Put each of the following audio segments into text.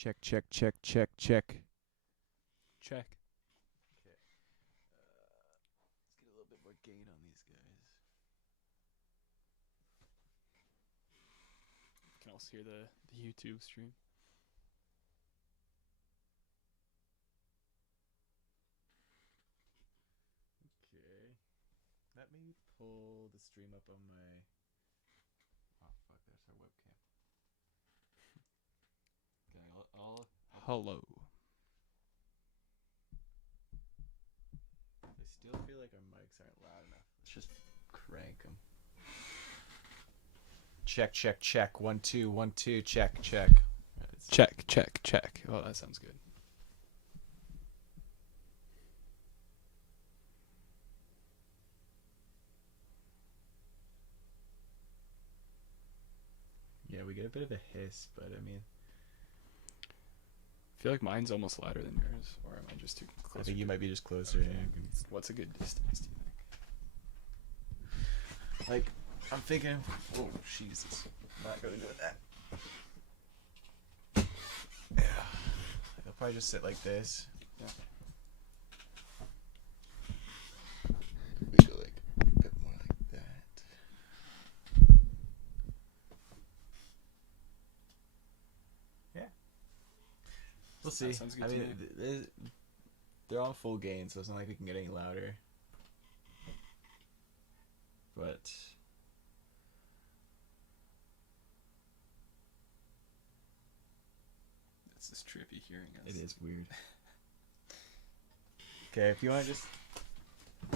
Check, check, check, check, check. Check. Okay. Let's get a little bit more gain on these guys. You can also hear the YouTube stream. Okay. Let me pull the stream up on my. Oh fuck! There's our webcam. Okay, I'll Hello. I still feel like our mics aren't loud enough. Let's just crank them. Check, check, check. 1 2 1 2. Check, check. Check, check, check. Oh, that sounds good. Yeah, we get a bit of a hiss, but I mean, I feel like mine's almost louder than yours, or am I just too close? I think you might be just closer. Okay. Yeah. What's a good distance, do you think? Like, I'm thinking. Oh, Jesus. Not really doing that. Yeah. I'll probably just sit like this. Yeah. We go like a bit more like that. Yeah. We'll see. That sounds good I to mean, me. they're on full gain, so it's not like we can get any louder. But It's just trippy hearing us. it is weird. Okay, if you want to just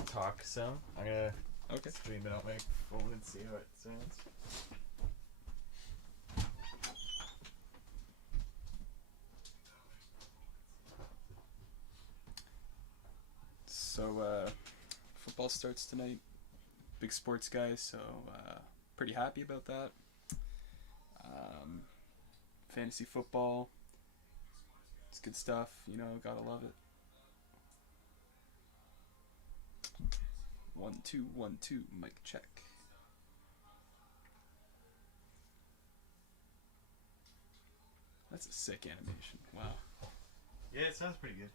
talk some, I'm gonna Okay. stream it on my phone and see how it sounds. So, football starts tonight. Big sports guy, so pretty happy about that. Fantasy football. It's good stuff, you know, gotta love it. 1 2 1 2, mic check. That's a sick animation. Wow. Yeah, it sounds pretty good.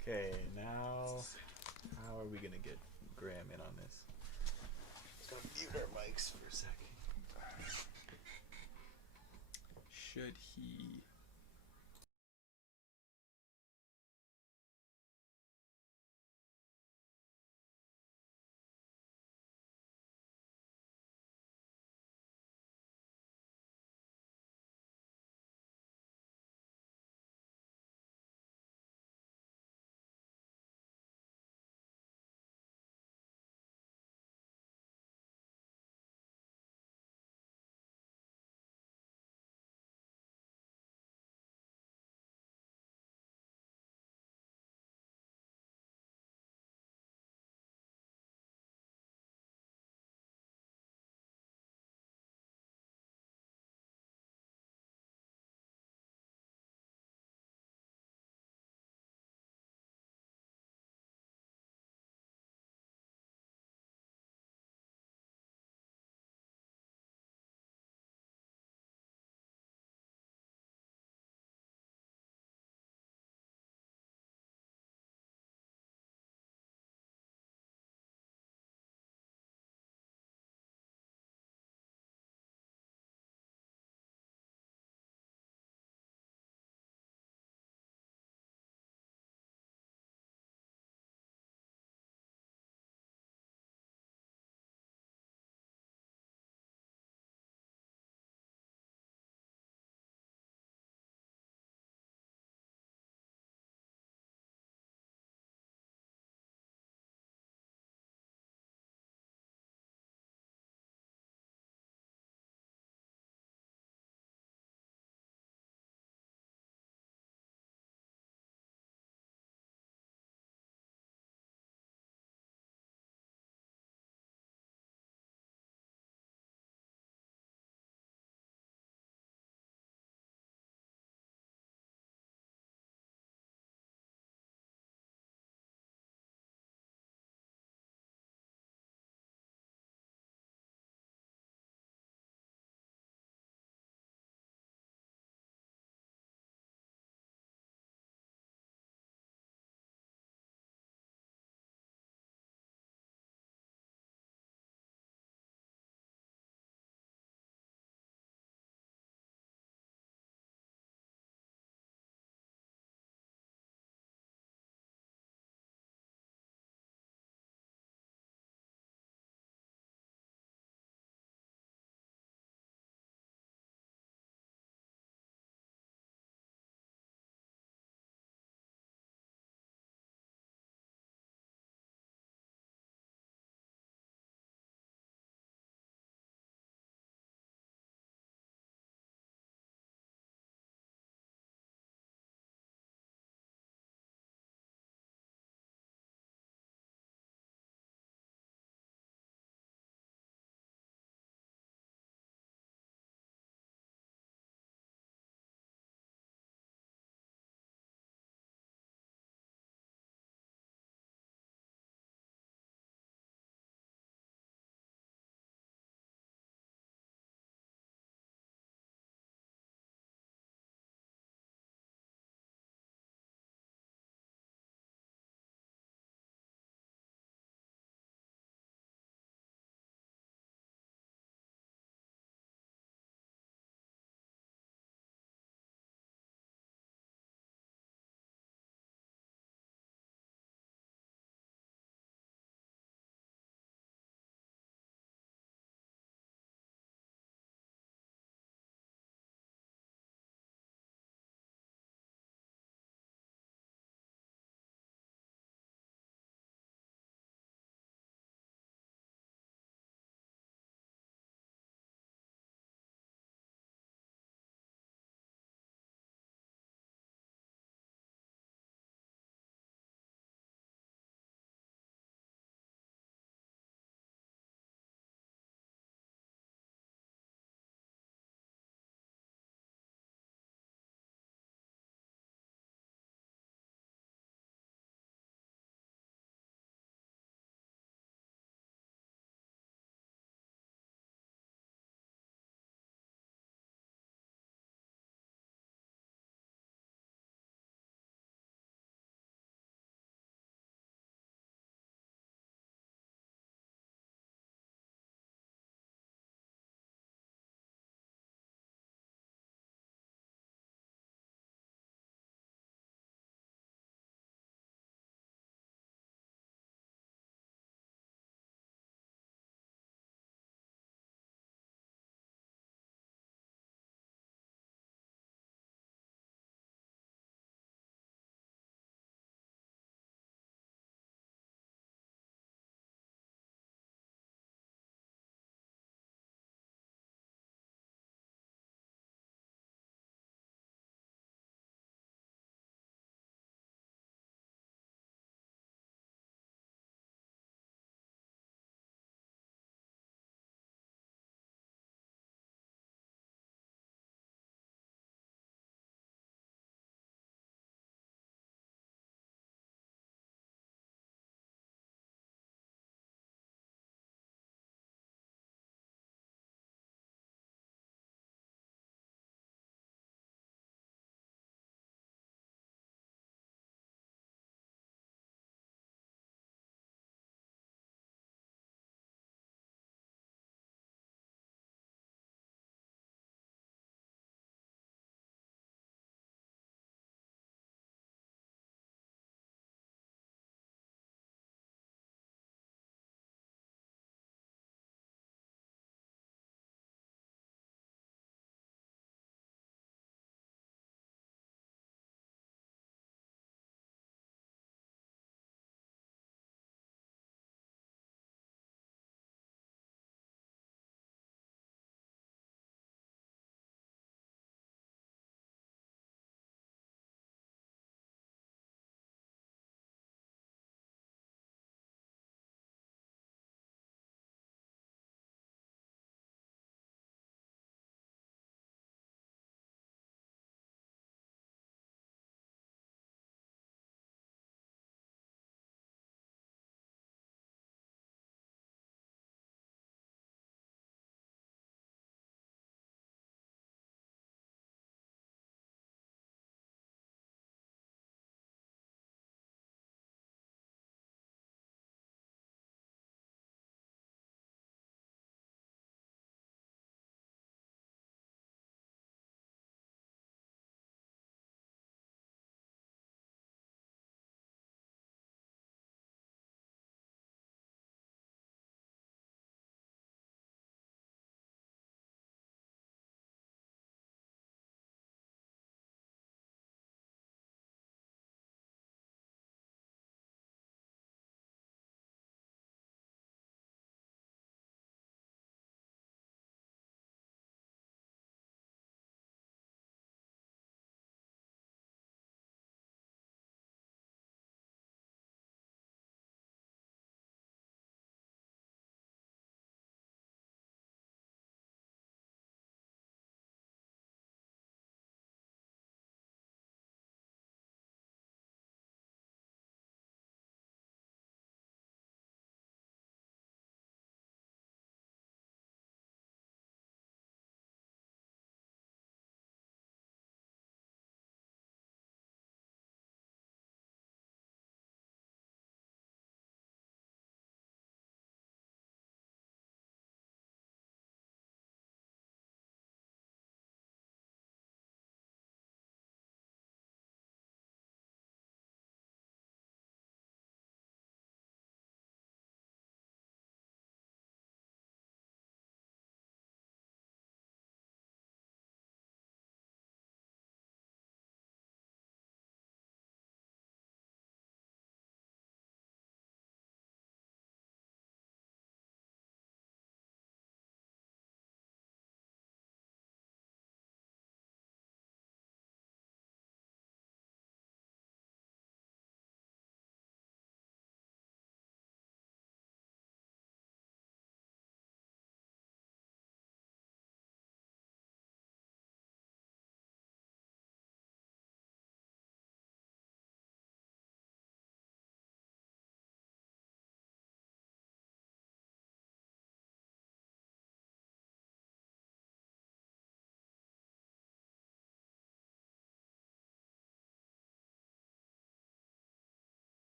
Okay, now how are we gonna get Graham in on this? Just gonna mute our mics for a second. Should he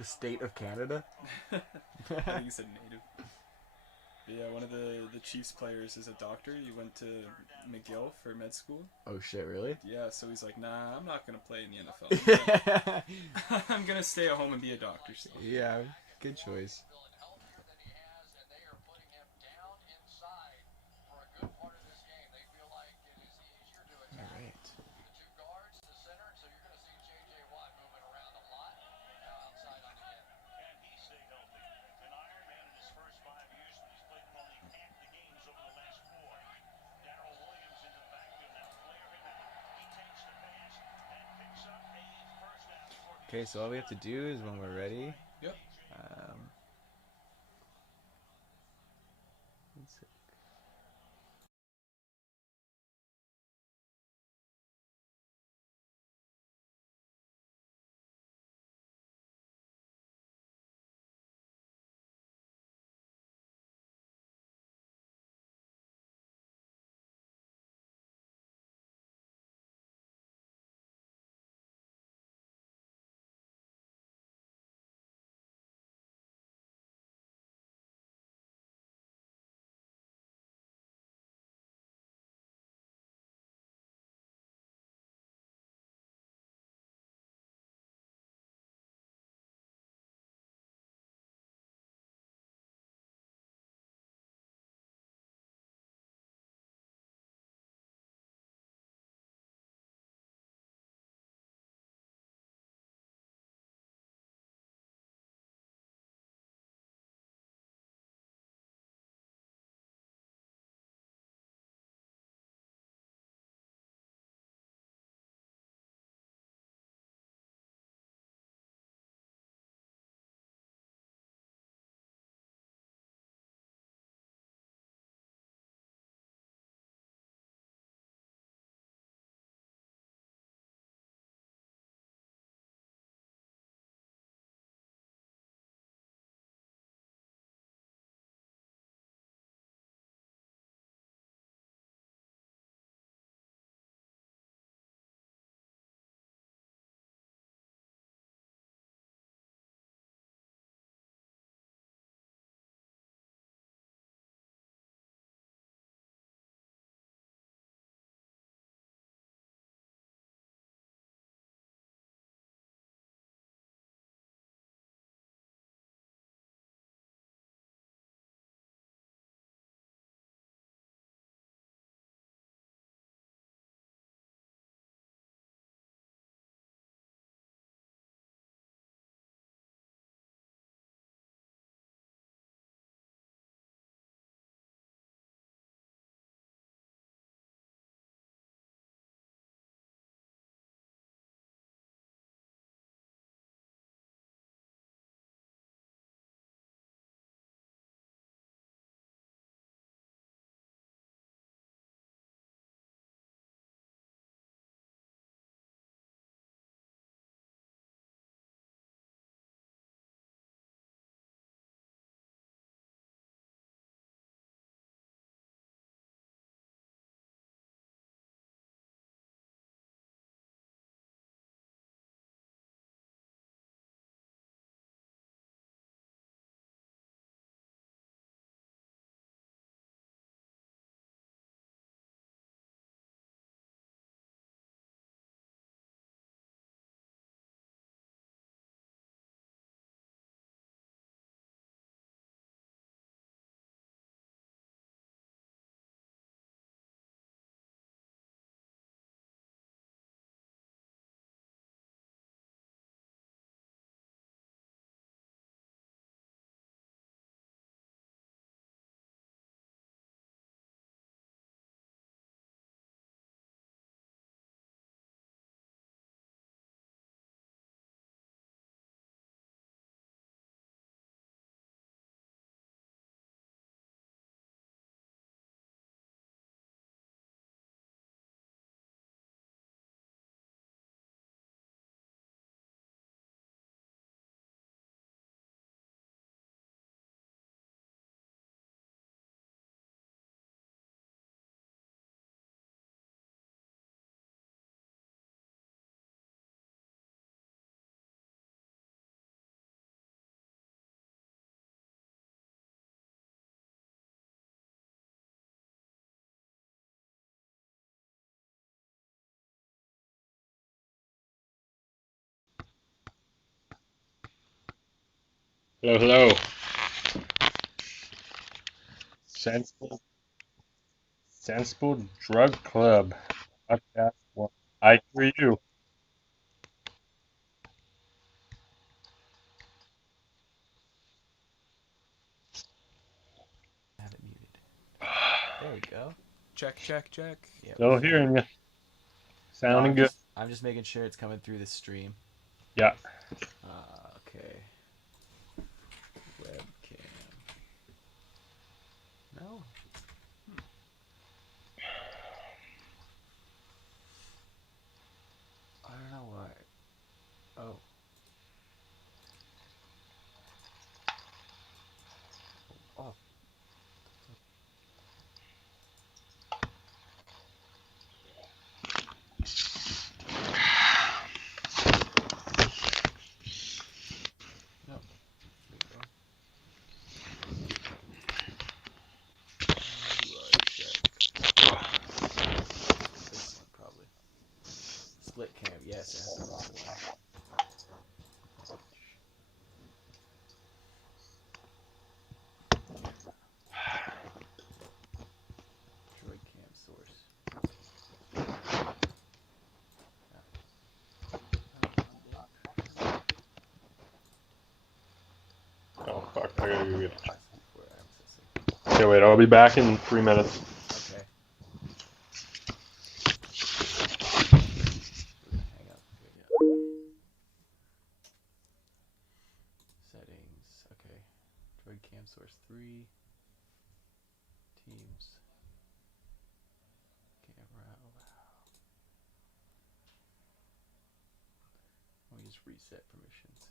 The state of Canada? I think he said native. But yeah, one of the Chiefs players is a doctor. He went to McGill for med school. Oh shit, really? Yeah, so he's like, nah, I'm not gonna play in the NFL. I'm gonna stay at home and be a doctor still. Yeah, good choice. Alright. Okay, so all we have to do is when we're ready. Yep. Let's see. Hello, hello. Sensible, Sensible Drug Club. Podcast one. I hear you. I have it muted. There we go. Check, check, check. Yeah, we Still should. hearing you. No, Sounding good. I'm just making sure it's coming through the stream. Yeah. Okay. Webcam. No. I don't know why. Oh. Oh. No. There you go. How do I check? This one probably. Split cam. Yes, it has a wrong one. Droid cam source. Oh, fuck. I gotta go get it. Capacity for accessing. Okay, wait. I'll be back in 3 minutes. Okay. We're gonna hang up. Okay. Settings. Okay. Droid cam source 3. Teams. Camera. Allow. Let me just reset permissions.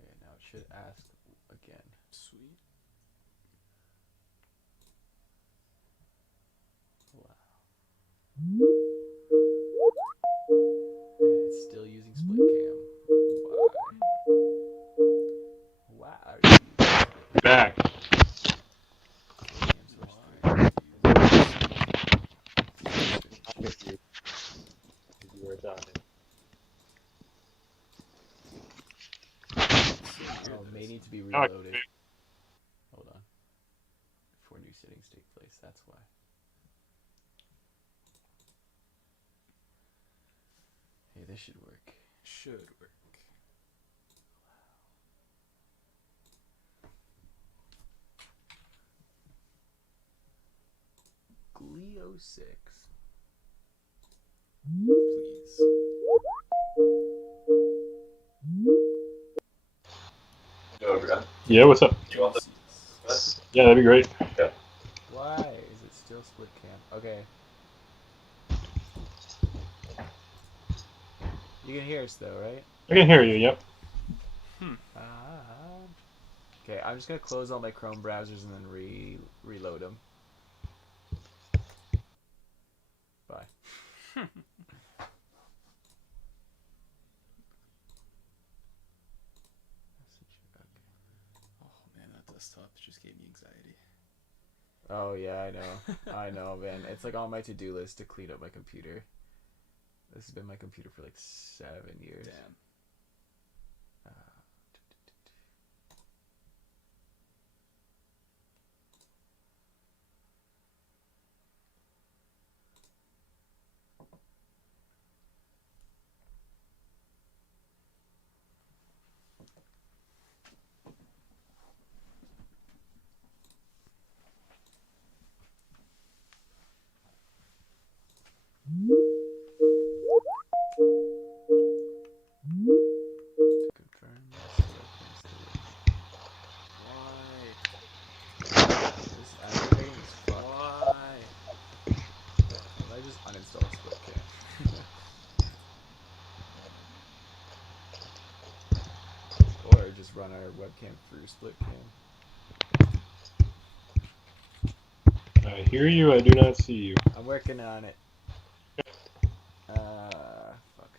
Okay, now it should ask again. Sweet. Allow. And it's still using split cam. Why? Why are you using split Back. cam source 3? You were talking. Oh, may need to be reloaded. Hold on. Before new settings take place, that's why. Hey, this should work. Should work. Glio 6. Please. Yeah, what's up? Yes. Yeah, that'd be great. Why is it still split cam? Okay. You can hear us though, right? I can hear you, yep. Okay, I'm just gonna close all my Chrome browsers and then reload them. Bye. Oh man, that desktop just gave me anxiety. Oh yeah, I know. I know, man. It's like on my to-do list to clean up my computer. This has been my computer for like 7 years. Damn. To confirm this webcam still Why? This is aggravating as fuck. Why? I might just uninstall split cam. Or just run our webcam through split cam. I hear you. I do not see you. I'm working on it. Fuck.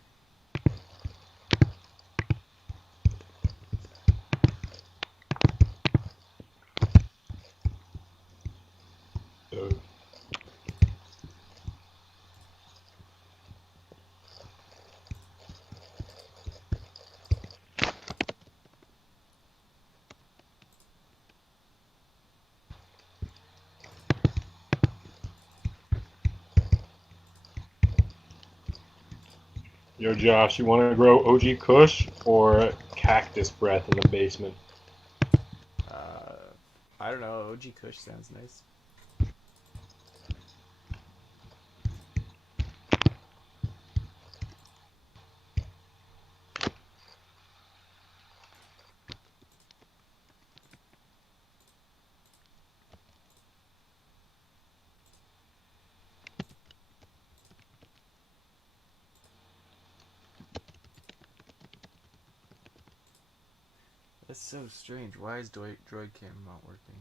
Yo, Josh, you want to grow OG Kush or cactus breath in the basement? I don't know. OG Kush sounds nice. That's so strange. Why is Droid Cam not working?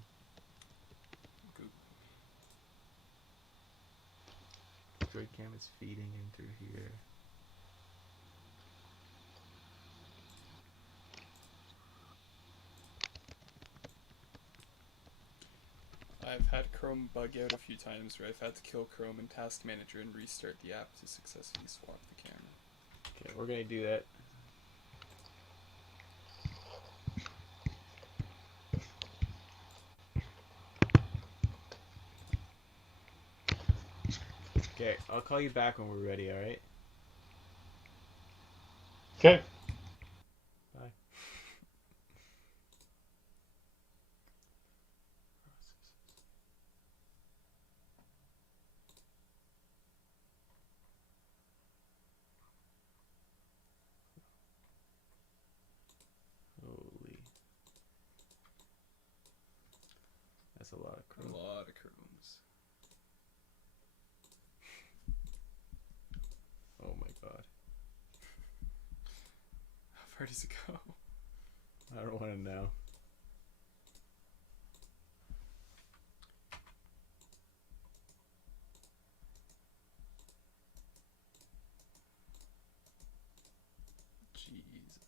Good. Droid Cam is feeding in through here. I've had Chrome bug out a few times where I've had to kill Chrome in Task Manager and restart the app to successfully swap the camera. Okay, we're gonna do that. Okay, I'll call you back when we're ready, alright? Okay. Bye. Holy. That's a lot of A Chrome. lot of Chromes. Oh my god. How far does it go? I don't want to know. Jesus.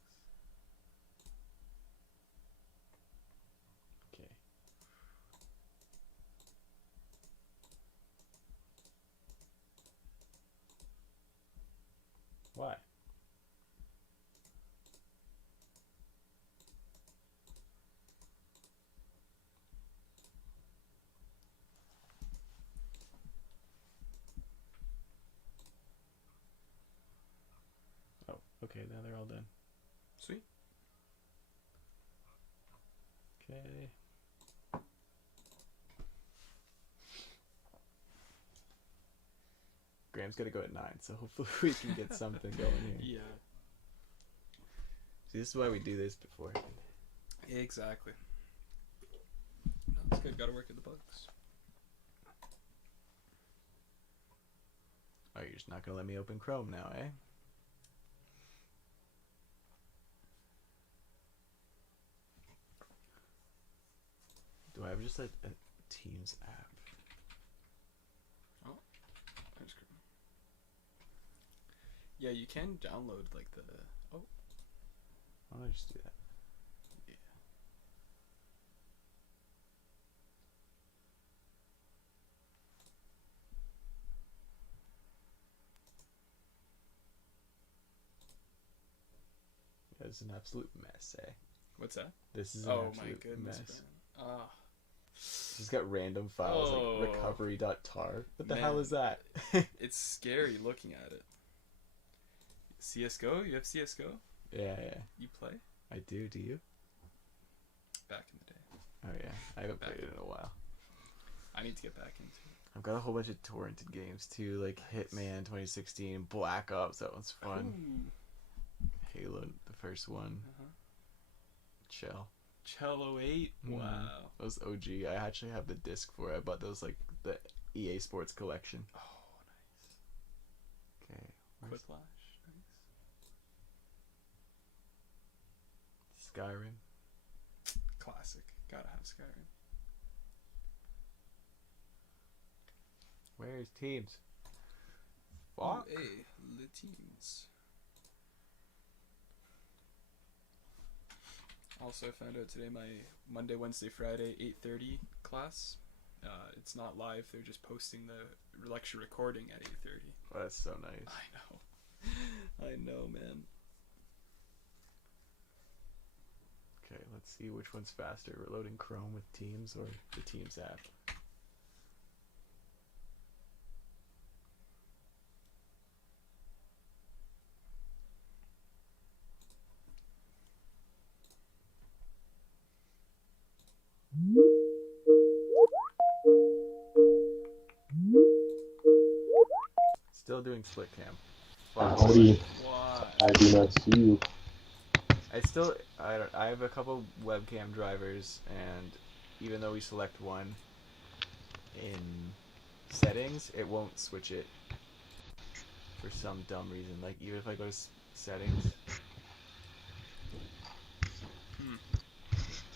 Okay. Why? Oh, okay, now they're all done. Sweet. Okay. Graham's gotta go at 9, so hopefully we can get something going here. Yeah. See, this is why we do this before. Exactly. No, it's good. Gotta work at the bugs. Oh, you're just not gonna let me open Chrome now, eh? Do I have just a Teams app? There's Chrome. Yeah, you can download like the. Oh, Why don't I just do that? Yeah, it's an absolute mess, eh? what's that? This is an Oh my absolute goodness, mess. man. Ah. Just got random files Oh. like recovery.tar. What the Man. hell is that? It's scary looking at it. CSGO? You have CSGO? Yeah. You play? I do. Do you? Back in the day. Oh yeah. I haven't played it in a while. I need to get back into it. I've got a whole bunch of torrented games too, like Hitman 2016, Black Ops. That one's fun. Ooh. Halo, the first one. Uh-huh. Shell. Cello 8? Mhm. Wow. Those OG. I actually have the disc for it. I bought those like the EA Sports collection. Oh, Okay. nice. Where's Quiplash. Nice. Skyrim? Classic. Gotta have Skyrim. Where's Teams? Fuck. Hey, the teams. Also, I found out today my Monday, Wednesday, Friday 8:30 class. It's not live. They're just posting the lecture recording at 8:30. Oh, that's so nice. I know. I know, man. Okay, let's see which one's faster. We're loading Chrome with Teams or the Teams app. Still doing split cam. Howdy. What? I do not see you. I have a couple webcam drivers, and even though we select one in settings, it won't switch it for some dumb reason. Like even if I go to settings,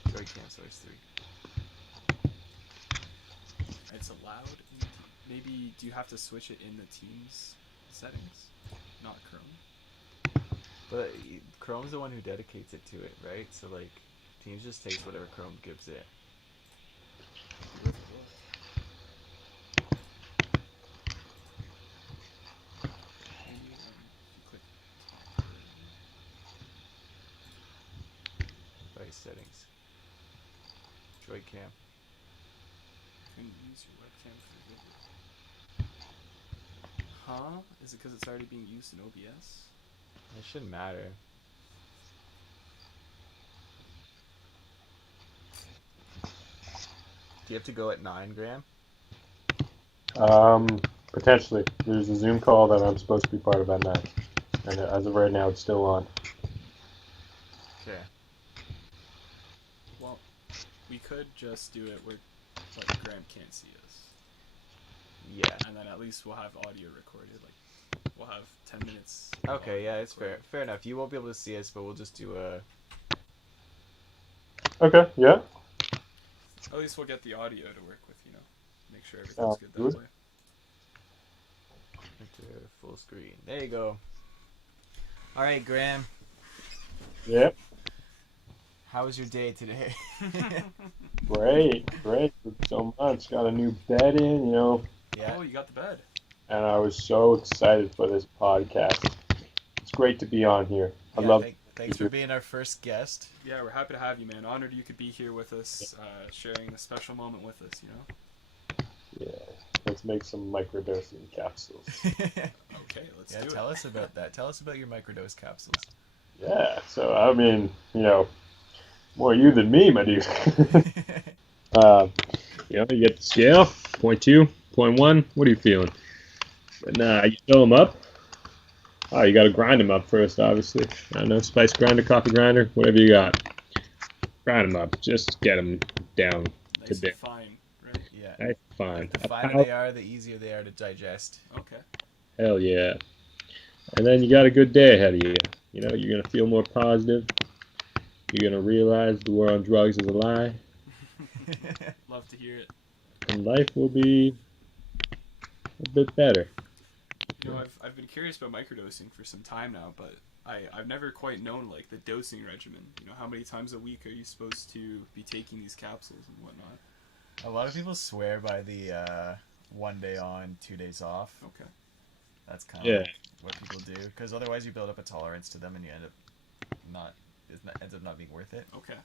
Droid cam source 3. It's allowed. Maybe do you have to switch it in the Teams settings, not Chrome? But Chrome's the one who dedicates it to it, right? So like, Teams just takes whatever Chrome gives it. Maybe, if you click Device settings. Droid cam. and use your webcam for the video. Huh? Is it because it's already being used in OBS? It shouldn't matter. Do you have to go at 9, Graham? Potentially. There's a Zoom call that I'm supposed to be part of at 9. And as of right now, it's still on. Okay. Well, we could just do it with like Graham can't see us, Yeah. and then at least we'll have audio recorded. Like we'll have 10 minutes. of Okay, audio yeah, it's fair. recorded. Fair enough. You won't be able to see us, but we'll just do a... Okay, yeah. At least we'll get the audio to work with. Make sure everything's Sounds good good. that way. Enter full screen. There you go. All right, Graham. Yep. How was your day today? Great. Thank you so much. Got a new bed in, Yeah. Oh, you got the bed. and I was so excited for this podcast. It's great to be on here. I Yeah, love thanks for being our first guest. Yeah, we're happy to have you, man. Honored you could be here with us, sharing a special moment with us. Yeah. Let's make some microdosing capsules. Okay, let's do it. Tell us about that. Tell us about your microdose capsules. Yeah, so I mean, more you than me, my dude. You get the scale, 0.2, 0.1. What are you feeling? And you fill them up. Oh, you got to grind them up first, obviously. I don't know, spice grinder, coffee grinder, whatever you got. Grind them up. Just get them down Nice to and bit. fine, right? Yeah. That's fine. Like, the finer they are, the easier they are to digest. Okay. Hell yeah. And then you got a good day ahead of you. You're going to feel more positive. You're going to realize the war on drugs is a lie. Love to hear it. And life will be a bit better. I've been curious about microdosing for some time now, but I've never quite known like the dosing regimen. How many times a week are you supposed to be taking these capsules and whatnot? A lot of people swear by the 1 day on, 2 days off. Okay. That's kind of what people do, because otherwise you build up a tolerance to them and you ends up not being worth it. Okay.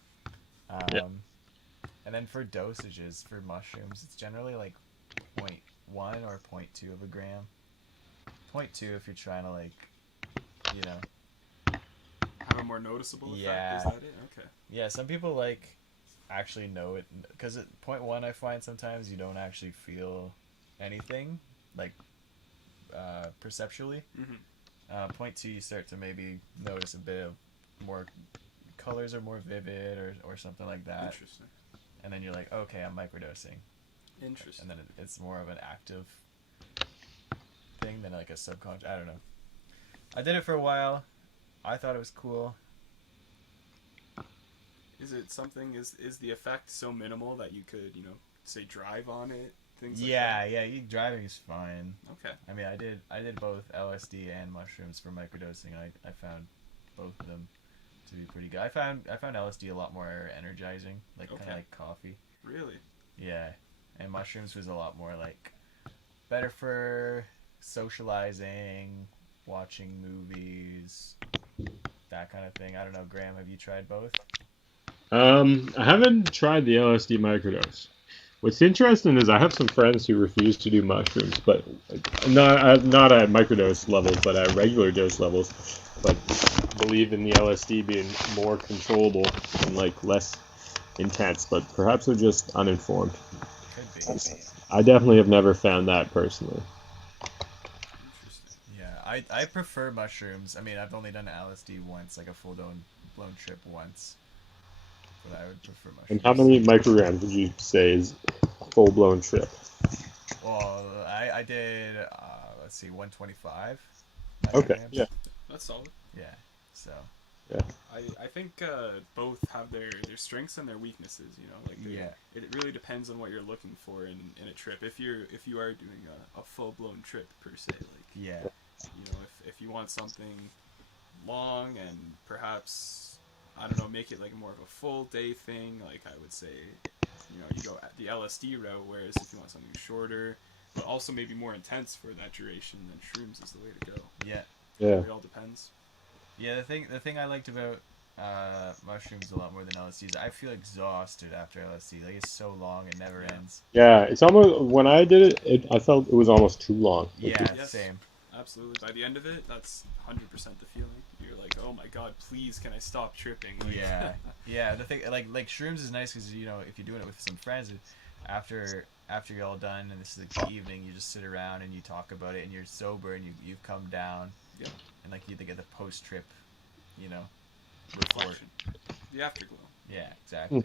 And then for dosages for mushrooms, it's generally like 0.1 or 0.2 of a gram. 0.2 if you're trying to Have a more noticeable effect. Yeah. Is that it? Okay. Yeah, some people actually know it, because at 0.1 I find sometimes you don't actually feel anything perceptually. Mm-hmm. 0.2 you start to maybe notice a bit of more colors are more vivid or something like that, Interesting. and then you're like, okay, I'm microdosing, Interesting. and then it's more of an active thing than like a subconscious. I don't know. I did it for a while. I thought it was cool. Is it something? Is the effect so minimal that you could say drive on it? Things like Yeah, driving is fine. that? Okay. I mean, I did both LSD and mushrooms for microdosing. I found both of them to be pretty good. I found LSD a lot more energizing, kind of Okay. like coffee. Really? Yeah, and mushrooms was a lot more better for socializing, watching movies, that kind of thing. I don't know, Graham, have you tried both? I haven't tried the LSD microdose. What's interesting is I have some friends who refuse to do mushrooms, but not at microdose levels, but at regular dose levels. But believe in the LSD being more controllable and less intense. But perhaps they're just uninformed. Could be. I definitely have never found that personally. Interesting. I prefer mushrooms. I mean, I've only done LSD once, like a full blown trip once, but I would prefer And how mushrooms. many micrograms would you say is a full blown trip? Well, I did let's see, 125 Okay, micrograms. yeah, That's solid. Yeah. So yeah, I think both have their strengths and their weaknesses. You know, like yeah, it really depends on what you're looking for in a trip. If you are doing a full blown trip per se, like yeah, you know, if you want something long and perhaps I don't know, make it like more of a full day thing, like I would say, you know, you go at the LSD route. Whereas if you want something shorter, but also maybe more intense for that duration, then shrooms is the way to go. yeah. yeah. It all depends. Yeah, the thing I liked about mushrooms a lot more than LSD is I feel exhausted after LSD. Like it's so long, it never Yeah. ends. Yeah, it's almost when I did it, I felt it was almost too long. Yeah, Yes. same. Absolutely. By the end of it, that's 100% the feeling. You're like, oh my god, please, can I stop tripping? Like, Yeah, yeah. The thing, like shrooms is nice because you know if you're doing it with some friends, after you're all done and this is like the evening, you just sit around and you talk about it and you're sober and you've come down. Yep. And like you get the post trip, you know, report. reflection. The afterglow. Yeah, exactly.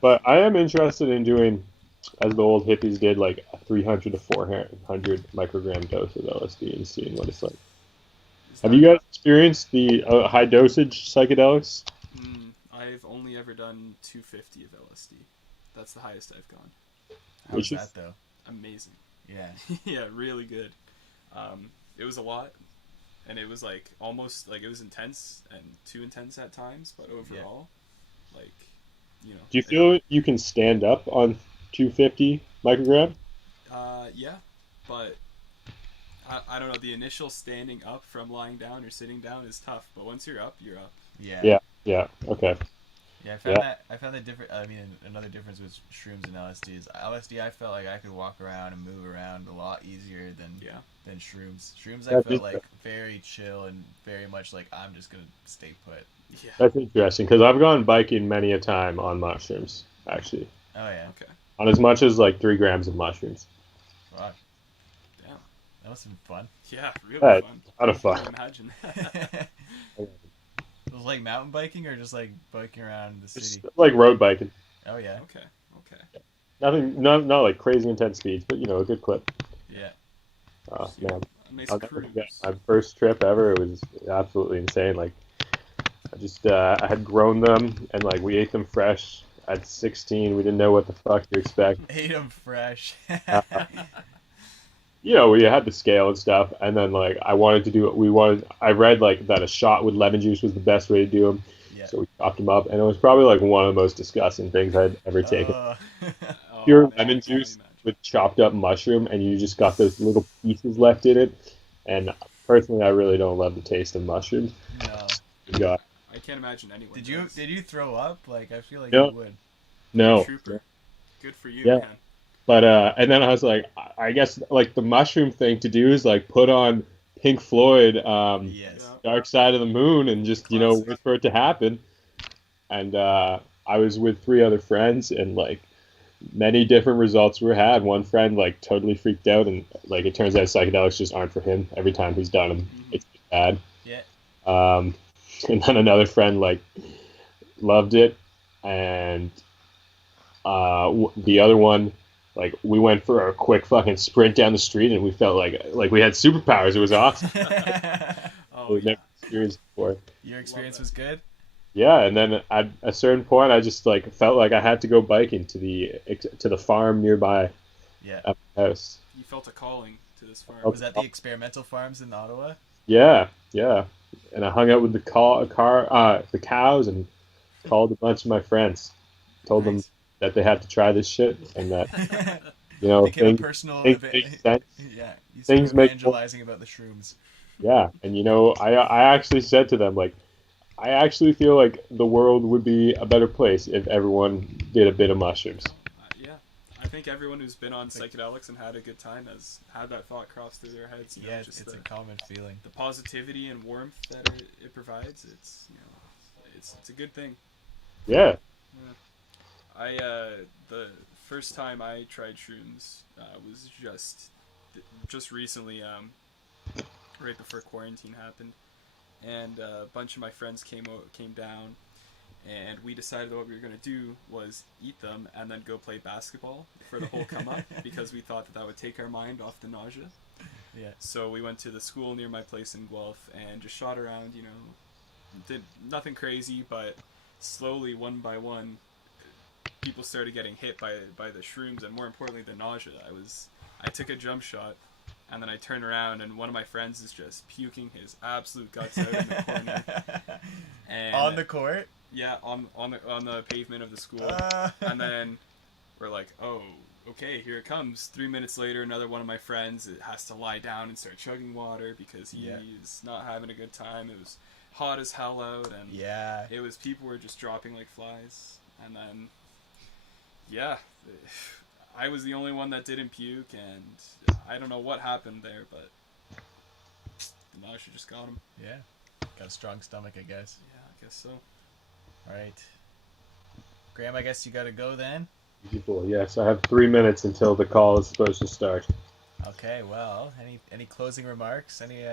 But I am interested in doing, as the old hippies did, like a 300 to 400 microgram dose of LSD and seeing what it's like. Is Have that- you guys experienced the high dosage psychedelics? I've only ever done 250 of LSD. That's the highest I've gone. How's Which is- that though? Amazing. Yeah. Yeah, really good. It was a lot, and it was like almost like it was intense and too intense at times. But overall, like, you know. Do you feel you can stand up on 250 microgram? Yeah, but I don't know. The initial standing up from lying down or sitting down is tough, but once you're up, you're up. Yeah. Yeah. Yeah. Okay. Yeah, I Yeah. found that different. I mean, another difference with shrooms and LSD is LSD. I felt like I could walk around and move around a lot easier Yeah. than shrooms. Shrooms, I That's felt like interesting. very chill and very much like I'm just gonna stay put. Yeah. That's interesting because I've gone biking many a time on mushrooms, actually, Oh yeah, Okay. on as much as like 3 grams of mushrooms. fuck, Damn. that must have been fun. Yeah. Really Yeah, fun. a lot of I fun. can imagine. It was like mountain biking or just like biking around the It's city. like road biking. Oh yeah, Okay. Okay. Nothing, not like crazy intense speeds, but you know, a good clip. yeah. Oh man, A nice I'll never cruise. forget my first trip ever. It was absolutely insane. Like, I had grown them and like we ate them fresh at 16. We didn't know what the fuck to expect. Ate them fresh. You know, we had the scale and stuff, and then like I wanted to do it. I read like that a shot with lemon juice was the best way to do them. Yeah. So we chopped them up, and it was probably like one of the most disgusting things I'd ever taken. Oh, Pure man, I lemon can only juice imagine. with chopped up mushroom, and you just got those little pieces left in it. And personally, I really don't love the taste of mushrooms. No. God, I can't imagine anyone. Did you does. did you throw up? Like I feel like No. you would. no. Trooper. Good for you, Yeah. man. But and then I was like, I guess like the mushroom thing to do is like put on Pink Floyd, Yes. Yeah. Dark Side of the Moon, and just Classic. wait for it to happen. And I was with 3 other friends, and like many different results were had. One friend like totally freaked out, and like it turns out psychedelics just aren't for him. Every time he's done them, Mhm. it's bad. Yeah. And then another friend like loved it, and the other one, like we went for a quick fucking sprint down the street, and we felt like we had superpowers. It was awesome. Oh We've yeah. never experienced before. Your experience that. was good. Yeah, and then at a certain point, I just like felt like I had to go biking to the farm nearby Yeah. at my house. You felt a calling to this farm. Oh. Was that the experimental farms in Ottawa? Yeah, yeah. And I hung out with the cows, and called a bunch of my friends. Told them Nice. that they had to try this shit, and that Became a things, personal things event. make sense. Yeah. You Things started make- evangelizing about the shrooms. Yeah, and I actually said to them like, I actually feel like the world would be a better place if everyone did a bit of mushrooms. Yeah. I think everyone who's been on psychedelics and had a good time has had that thought cross through their heads. You know, Yeah, just it's the, a common feeling. the positivity and warmth that it provides. It's it's a good thing. Yeah. I the first time I tried shrooms was just recently. right before quarantine happened, and a bunch of my friends came down, and we decided what we were gonna do was eat them and then go play basketball for the whole come up because we thought that would take our mind off the nausea. Yeah. So we went to the school near my place in Guelph and just shot around, did nothing crazy, but slowly, one by one, people started getting hit by the shrooms, and more importantly, the nausea. I took a jump shot, and then I turn around, and one of my friends is just puking his absolute guts out in the corner. And On the court? yeah, on the pavement of the school. And then we're like, oh, okay, here it comes. 3 minutes later, another one of my friends has to lie down and start chugging water because he's not having a good time. It was hot as hell out, and Yeah. people were just dropping like flies. And then, yeah, I was the only one that didn't puke, and I don't know what happened there, but the nausea just got him. Yeah. Got a strong stomach, I guess. Yeah, I guess so. All right. Graham, I guess you got to go then. People, yes, I have 3 minutes until the call is supposed to start. Okay, well, any closing remarks? Any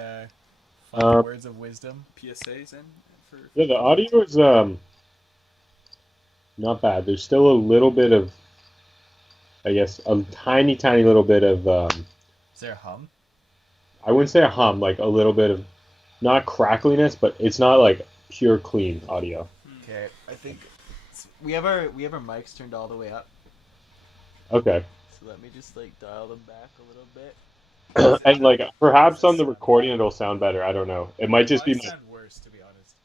final words of wisdom? PSAs in for Yeah, the audio is not bad. There's still a little bit of, I guess, a tiny little bit of Is there a hum? I wouldn't say a hum, like a little bit of, not crackliness, but it's not like pure clean audio. Okay, I think we have our mics turned all the way up. Okay. So let me just like dial them back a little bit. And like perhaps on the recording it'll sound better. I don't know. It might just be sound worse, to be honest.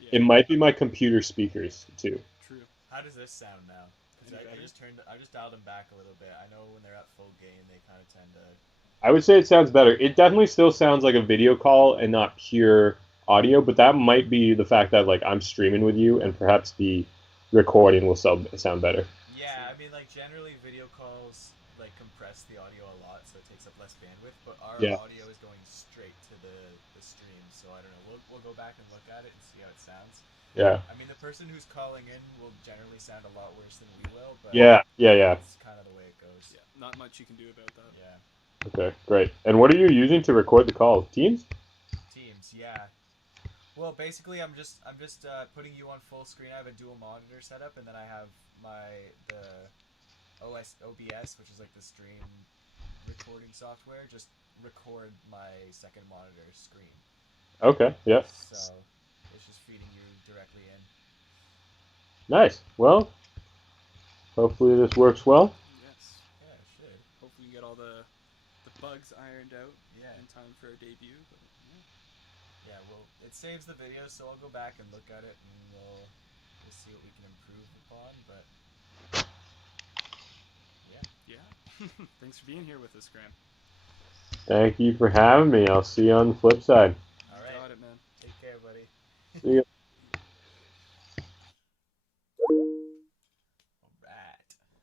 Yeah, it might be my computer speakers too. true. How does this sound now? Because Any I better? just dialed them back a little bit. I know when they're at full gain, they kind of tend to. I would say it sounds better. It definitely still sounds like a video call and not pure audio, but that might be the fact that like I'm streaming with you and perhaps the recording will sound better. Yeah, I mean, like generally video calls like compress the audio a lot, so it takes up less bandwidth. But our Yeah. audio is going straight to the stream, so I don't know. We'll go back and look at it and see how it sounds. Yeah. I mean, the person who's calling in will generally sound a lot worse than we will, but Yeah. it's kind of the way it goes. Yeah, not much you can do about that. Yeah. Okay, great. And what are you using to record the call? Teams? Teams, yeah. Well, basically, I'm just putting you on full screen. I have a dual monitor setup, and then I have the OBS, which is like the stream recording software, just record my second monitor screen. Okay, yeah. So it's just feeding you directly in. Nice. Well, hopefully this works well. Yes. Yeah, it should. Hopefully we get all the bugs ironed out Yeah. in time for our debut. But Yeah, well, it saves the video, so I'll go back and look at it, and we'll see what we can improve upon. But yeah. Thanks for being here with us, Graham. Thank you for having me. I'll see you on the flip side. all right, Got it, man. take care, buddy. See ya.